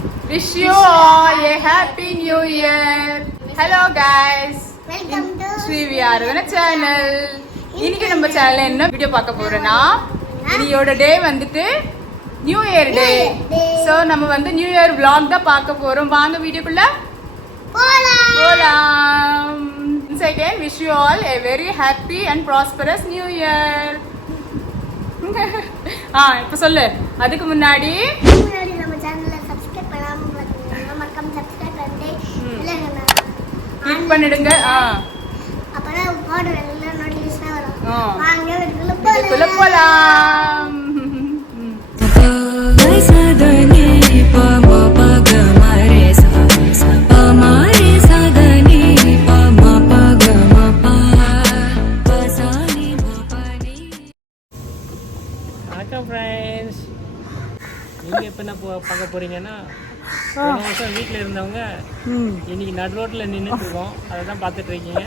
Wish you all a happy new year. Hello guys. Welcome to ஸ்ரீவியாரோட channel. இன்னைக்கு நம்ம சேனல்ல என்ன வீடியோ பார்க்க போறோம்னா இன்னையோட டே வந்துட்டு நியூ இயர் டே. சோ நம்ம வந்து நியூ இயர் vlog தான் பார்க்க போறோம். வாங்க வீடியோக்குள்ள போலாம். Once again wish you all a very happy and prosperous new year. இப்ப சொல்லு. அதுக்கு முன்னாடி நம்ம சேனலை சப்ஸ்கிரைப் பண்ணாம பாத்தீங்கன்னா மறக்காம சப்ஸ்கிரைப் பண்ணிட்டு கிளிக் பண்ணிடுங்க. அப்பதான் போடுற எல்லா நோட்டிஃபிகேஷன் வரும். வாங்க வீடியோக்குள்ள போலாம். வணக்கம் ஃப்ரெண்ட்ஸ். நீங்கள் இப்போ என்ன பார்க்க போகிறீங்கன்னா போன வருஷம் வீட்டில் இருந்தவங்க இன்னைக்கு நடு ரோட்டில் நின்றுட்டு இருக்கோம். அதை தான் பார்த்துட்டு இருக்கீங்க.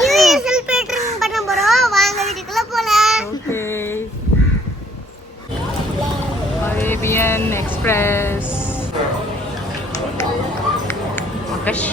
நியூ இயர் செலிப்ரேஷன் பண்ண போறோம். வாங்க வீட்டுக்குள்ள போலாம். ஓகே. Arabian Express. மகஷ்.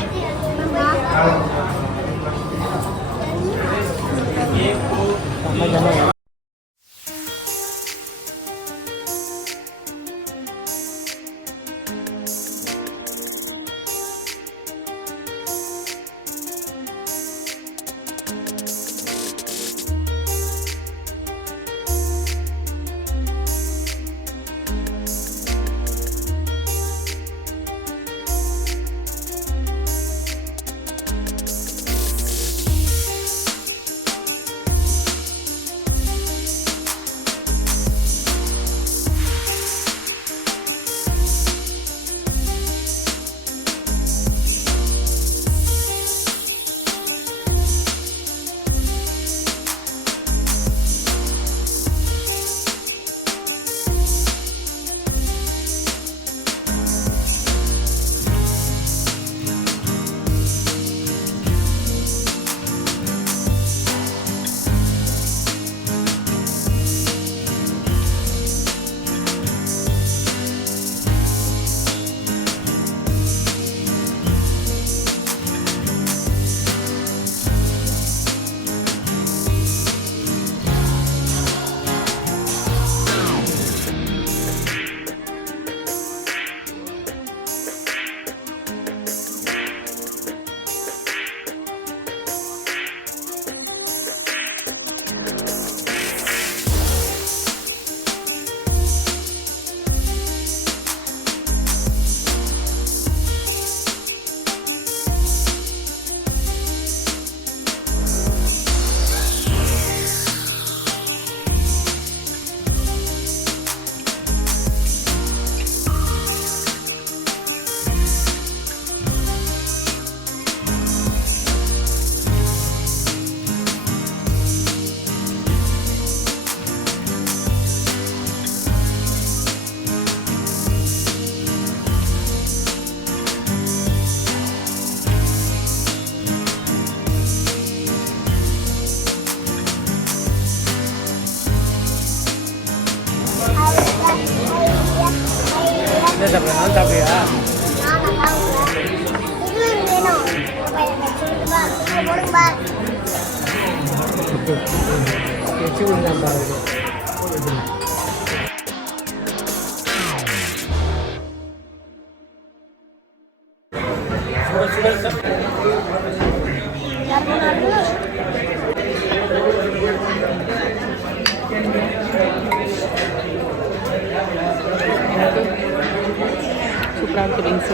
நான் சாப்பிடுறியா? சூப்பராக இருக்கு விங்ஸ்.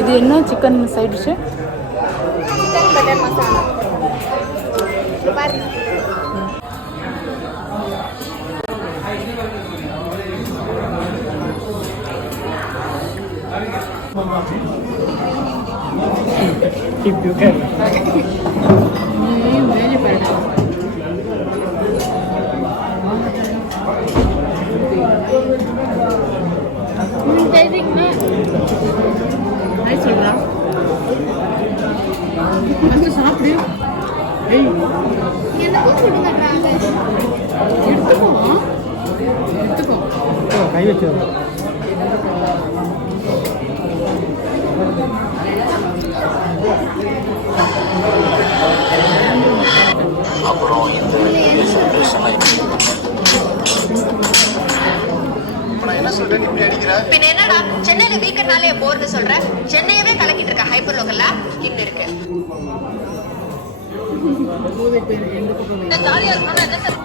இது என்ன chicken side dish? Chicken butter masala. பாருங்க. Keep you can. Very bad. Hi சொல்றா. ஃபர்ஸ்ட் சாப்பிடு. ஏய் எடுத்துக்கோ. கை வச்சு அப்புறம் இந்த என்ன சொல்றேன் இப்படி அடிக்கிற? பின்ன என்னடா சென்னையில வீக்கெண்ட்னாலே போர்னு சொல்ற? சென்னையவே கலக்கிட்டு இருக்க ஹைப்பர் லோக்கல்ல இங்க இருக்கு. ஜாலியா இருக்கணும்னா என்ன சார்?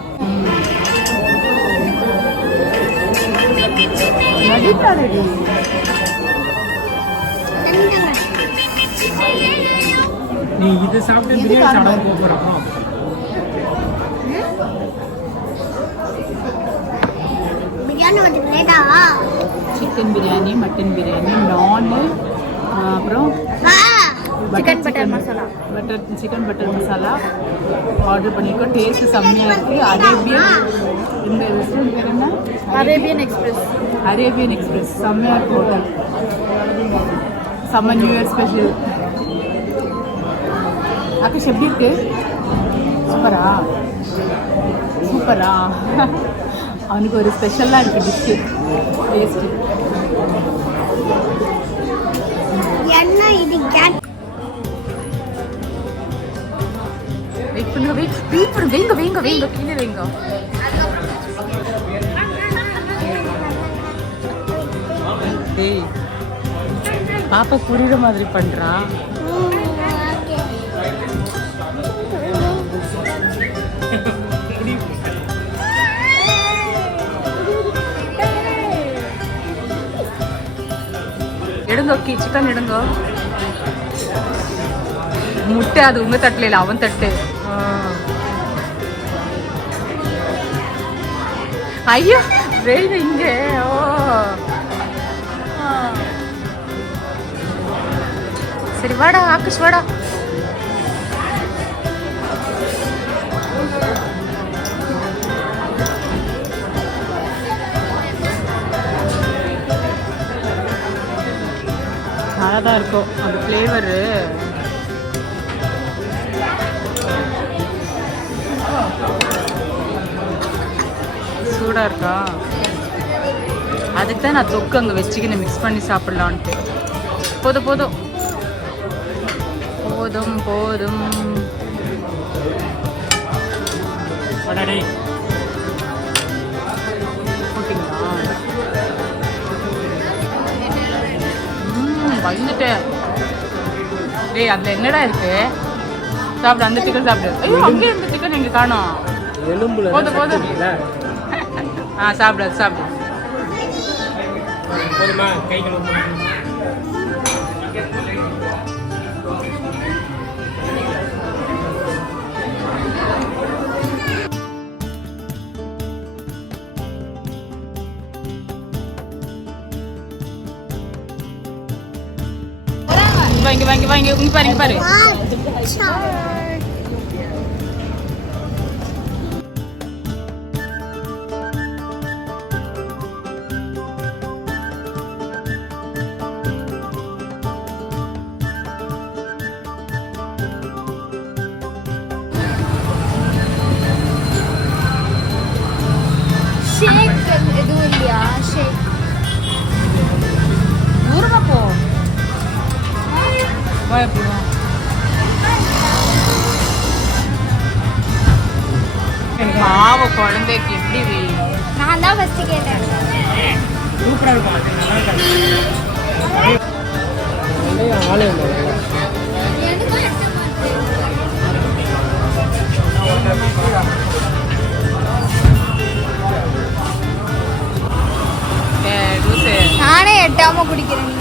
நடிக்காதடி. நீ இது சாப்பிட்டு பிரியாணி சாப்பிட போகிறோம். பிரியாணி வந்து pleated chicken biryani, mutton biryani, நானு, அப்புறம் சிக்கன் பட்டர் மசாலா ஆர்டர் பண்ணியிருக்கோம். டேஸ்ட் செம்மையாக இருக்குது. இந்த ரெஸ்டாரண்ட் பேர் என்ன? Arabian express. செம்மையாக இருக்கு ஹோட்டல். செம்ம நியூ இயர் ஸ்பெஷல். ஆகாஷ் எப்படி இருக்கு? சூப்பரா அவனுக்கு ஒரு ஸ்பெஷலாக இருக்குது டிஷ்ஷு. டேஸ்ட்டு என்ன இது கேட் வெயிட் பண்ணுங்க. வைங்க கீழே வைங்க. டேய் பாப்பா புரியுற மாதிரி பண்றான். எடுங்க சிக்கன் எடுங்க. முட்டை அது உங்க தட்டுல இல்ல, அவன் தட்டு. ஐயோ வெயிட் இங்க. ஓ சரி வாடா ஆகாஷ் வாடா. நல்லா தான் இருக்கும் அந்த ஃப்ளேவரு. சூடாக இருக்கா? அதுக்கு தான் நான் தொக்கு அங்கே வச்சுக்கின்னு மிக்ஸ் பண்ணி சாப்பிட்லான்ட்டு. போதும் போட்டிங்களா? வந்துட்டேன். டேய் அதில் என்னடா இருக்கு? சாப்பிடு, அந்த சிக்கன் சாப்பிடு. ஐயோ அங்கே இருந்த சிக்கன் எங்கே காணோம்? எலும்புல போதும். சாப்பிடு போதுமா? கை கழுவு. இங்க பாரு. ஷேக் எதுவும் இல்லையா? ஷேக் ஊருங்க போ. வா எப்படி வா. பாவ குழந்தைக்கு எப்படி நான் தான் ஃபர்ஸ்ட் கேட்டேன். சூப்பராக இருக்கும். ஆளே நானே எட்டாம குடிக்கிறேன்.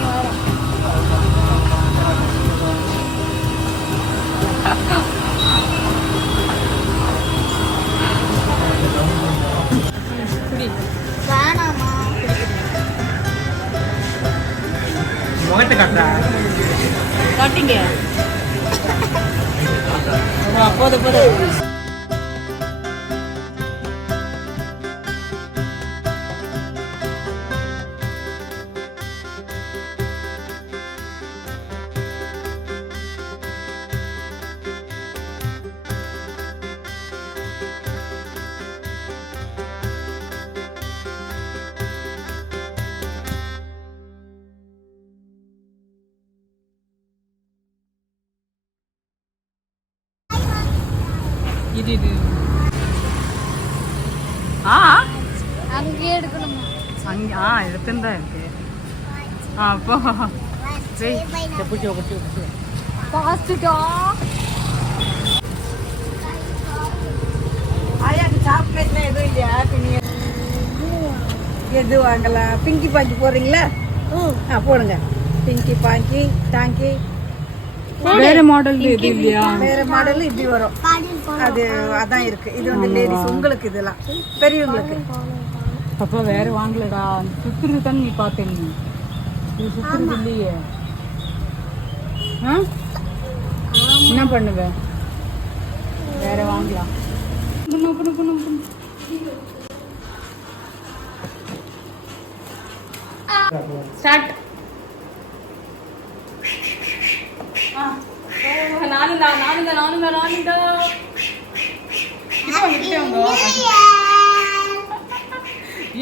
நீங்க வேற வேணாமா? முகத்தை காட்டுறா. காட்டிங்க. போதும். இது ஆ அங்கேயே எடுக்கணுமா? அங்கே எடுத்துன்னு தான் இருக்கு. அப்போ பாஸ்டுடா. ஆயாக்கு சாக்லேட்லாம் எதுவும் இல்லையா? எது வாங்கலாம்? பிங்கி பாங்கி போடுறீங்களா? போடுங்க. பிங்கி பாங்கி டாங்கி. வேற மாடல் இது இல்லையா? வேற மாடல் இப்படி வரும். அது அதான் இருக்கு. இது வந்து லேடிஸ், உங்களுக்கு இதெல்லாம் பெரியவங்களுக்கு. அப்பா வேற வாங்கலடா. சுத்துறது தானே நீ பார்த்தேன். இது சுத்துறது இல்லையே. என்ன பண்ணுவ? வேற வாங்கலாம். ஸ்டார்ட். நானுண்டா.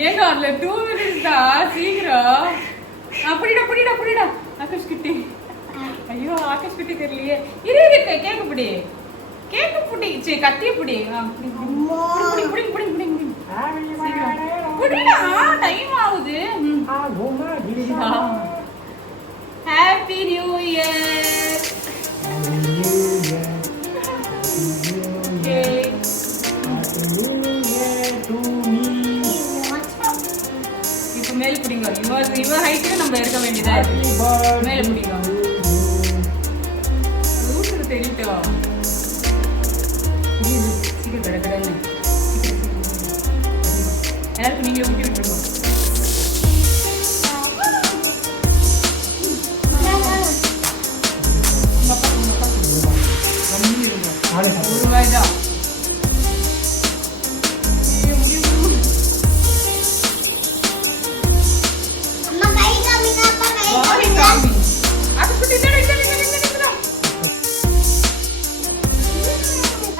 ஏங்க அதுல 2 minutes தான். சீக்கிரம். புடிடா ஆகாஷ் கிட்டி. ஐயோ ஆகாஷ் கிட்டி தெரியலையே. இரு கேக்கு புடி சரி கத்திய புடி. புடி புடிடா. டைம் ஆகுது. Happy new year. இப்போ மேல பிடிங்க. இவ ஹைட்டுக்கு நம்ம எடுக்க வேண்டியதா இருக்கு. மேல பிடிங்க. ஊருக்கு தெரியட்டும். சீக்கிரம் கடகடன்னு. எல்லாருக்கும் நீங்களே ஊட்டி விட்டுருங்க. ரூபாய்தான். அம்மா கை காமிங்க. அப்பா கை வாடி காமிங்க. காமி. அது குட்டி இந்த.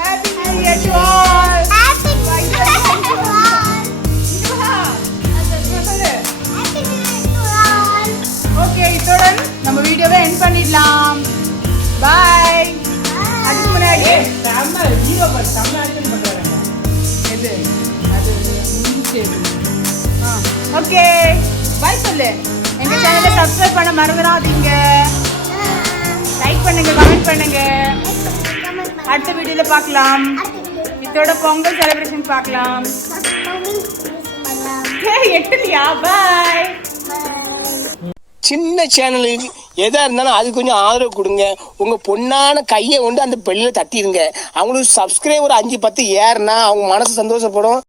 Happy new year to all. Happy new year to all. Okay, இத்துடன் நம்ம வீடியோவை எண்ட் பண்ணிடலாம். பாய். அதுக்கு முன்னாடி எது அது ஓகே பாய் சொல்லு. எங்க சேனலை சப்ஸ்கிரைப் பண்ண மறந்துடாதீங்க. லைக் பண்ணுங்க, கமெண்ட் பண்ணுங்க. அடுத்த வீடியோல பார்க்கலாம். இதோட பொங்கல் செலிப்ரேஷன் பார்க்கலாம். எட்டுலையா? பாய். சின்ன சேனலுக்கு எதா இருந்தாலும் அது கொஞ்சம் ஆதரவு கொடுங்க. உங்க பொண்ணான கையை கொண்டு அந்த பெல்லில தட்டிடுங்க. அவங்களுக்கு சப்ஸ்கிரைபர் 5-10 ஏறுனா அவங்க மனசு சந்தோஷப்படும்.